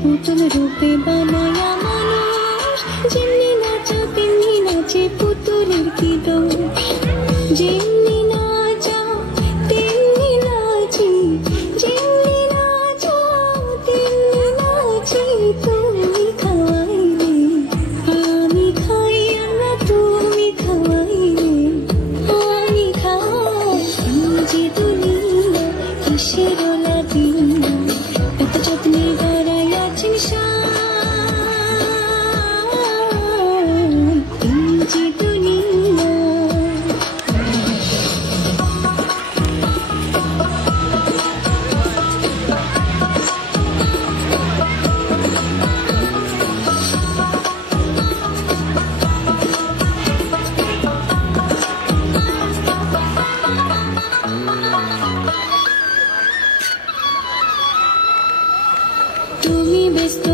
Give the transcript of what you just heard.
পুতুল রূপে বানায়া মানুষ, যেমনি নাচা তেমনি নাচে পুতুলের কি দোষ। যেমনি নাচা তেমনি নাচি, যেমনি নাচা তেমনি নাচি। তুমি খাওয়াইলে আমি খাই, না তুমি খাওয়াইলে আমি খাই। যে দুনিয়া কিসের লাদিনা, এত যত্নে দাঁড়াই আছেন যে দুনিয়া। তুমি ব্যস্ত।